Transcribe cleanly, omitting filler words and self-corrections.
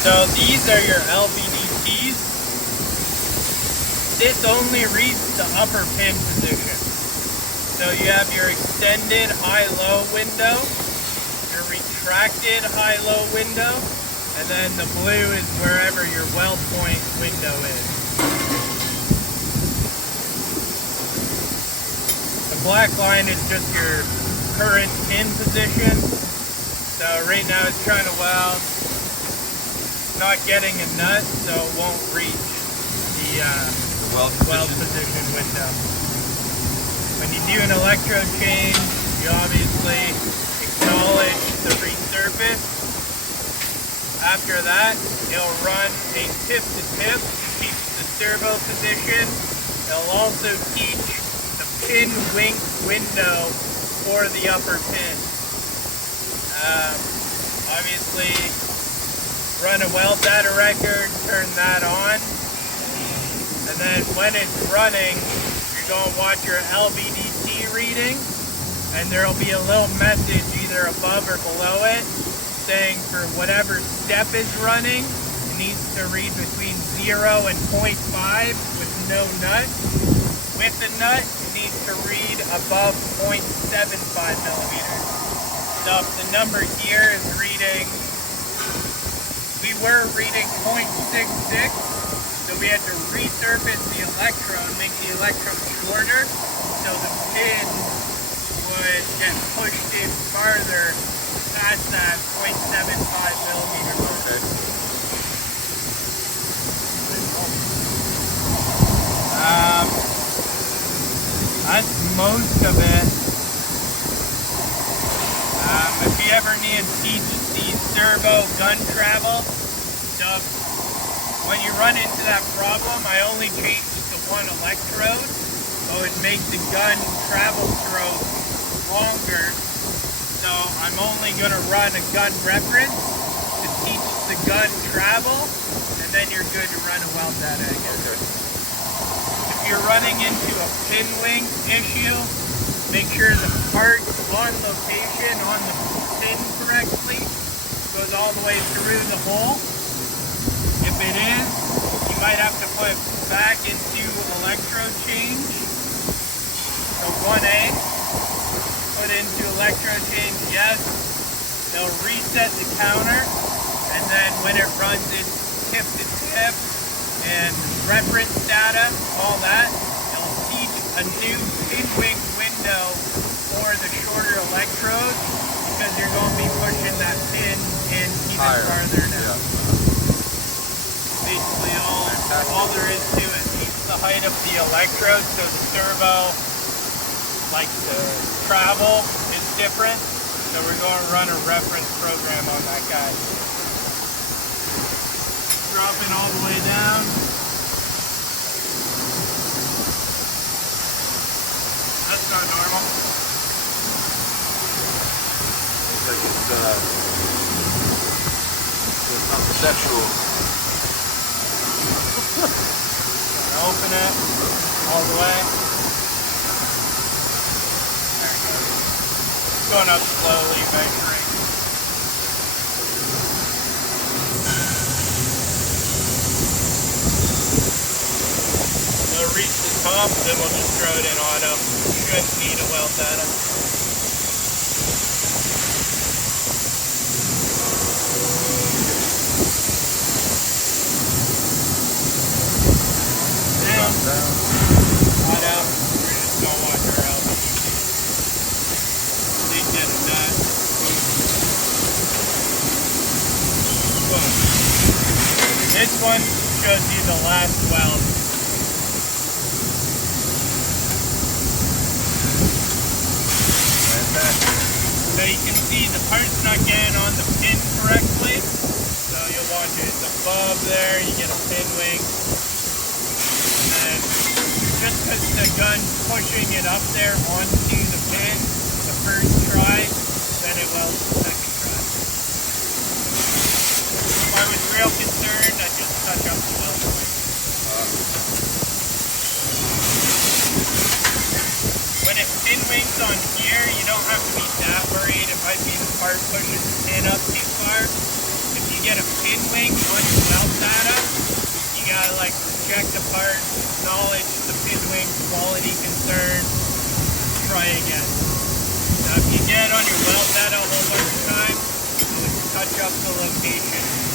So these are your LVDTs. This only reads the upper pin position. So you have your extended high-low window, your retracted high-low window, and then the blue is wherever your weld point window is. The black line is just your current pin position. So right now it's trying to weld. It's not getting a nut, so it won't reach the weld position window. When you do an electrode change, you obviously acknowledge the resurface. After that, it'll run a tip-to-tip, keeps the servo position. It'll also teach the pin wink window for the upper pin. Obviously, run a weld data record, turn that on, and then when it's running, you're going to watch your LVDT reading, and there'll be a little message either above or below it saying for whatever step is running, it needs to read between 0 and 0.5 with no nut. With the nut, it needs to read above 0.75 millimeters. So if the number here is reading, we were reading 0.66, so we had to resurface the electrode, make the electrode shorter, so the pin would get pushed in farther past that 0.75 millimeter mark. Okay. That's most of it. If you ever need to teach the servo gun travel, so when you run into that problem, I only changed the one electrode, so it would make the gun travel stroke longer. So I'm only going to run a gun reference to teach the gun travel, and then you're good to run a weld data again. Okay. If you're running into a pin wing issue, make sure the part on location on the pin correctly goes all the way through the hole. If it is, you might have to put it back into electrode change. So 1A, put into electrode change, yes. They'll reset the counter, and then when it runs its tip to tip and reference data, all that, it'll teach a new pin wing window for the shorter electrode, because you're going to be pushing that pin in even farther now. Yeah. Basically all there is to it. Keeps the height of the electrode, so the servo, like the travel, is different. So we're going to run a reference program on that guy. Dropping all the way down. That's not normal. It's not perceptual. Open it all the way. There it goes. It's going up slowly, measuring. We'll reach the top, then we'll just throw it in auto. Shouldn't need a weld data. This one shows you the last weld. So you can see the part's not getting on the pin correctly. So you'll watch it. It's above there, you get a pin wing. And just because the gun's pushing it up there onto the pin the first try, then it welds the second try. If I was real concerned, I'd just touch up the weld point. When it pin wings on here, you don't have to be that worried. It might be the part pushing the pin up too far. If you get a pin wing on data, you gotta like check the part, knowledge, the pinwing, quality concern, try again. Now if you get on your weld data a whole bunch of times, it would touch up the location.